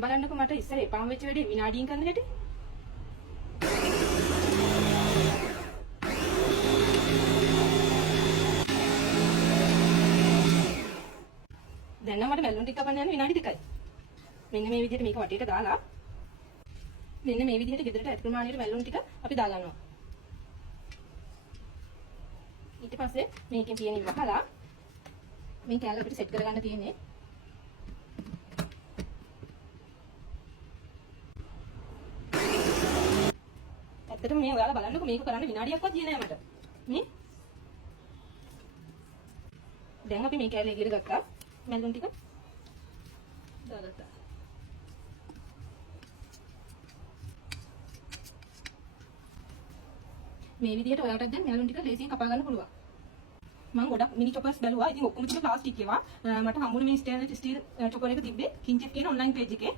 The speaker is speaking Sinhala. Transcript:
බලන්නකො මට ඉස්සර එපාම වෙච්ච වැඩේ විනාඩියෙන් කරන්න හැටි. දැන් නම් මට මැලුන් ටික කපන්න යන විනාඩි 2යි. මෙන්න මේ විදිහට මේක වටේට දාලා මෙන්න මේ විදිහට ගෙදරට ඇති ප්‍රමාණයට මැලුන් ටික අපි දා ගන්නවා. ඊට පස්සේ මේකෙන් තියෙන ඉවහලා මේ කැල අපිට සෙට් කරගන්න තියෙන්නේ. ඇත්තටම මේ ඔයාලා බලන්නකො මේක කරන්න විනාඩියක්වත් ගියේ නෑ මට. මේ දැන් අපි මේ කැලේ ඉගෙන ගත්තා. මැලුන් ටික දාගත්තා. මේ විදිහට ඔයාලට දැන් මැලුන් ටික ලේසියෙන් කපා ගන්න පුළුවන්. මම ගොඩක් මිනි චොපර්ස් බැලුවා. ඉතින් ඔක්කොම ටික ප්ලාස්ටික් ඒවා. මට හම්බුනේ මේ ස්ටේන්ලස් ස්ටීල් චොපර් එක තිබ්බේ කින්චෙක් කියන ඔන්ලයින් පේජ් එකේ.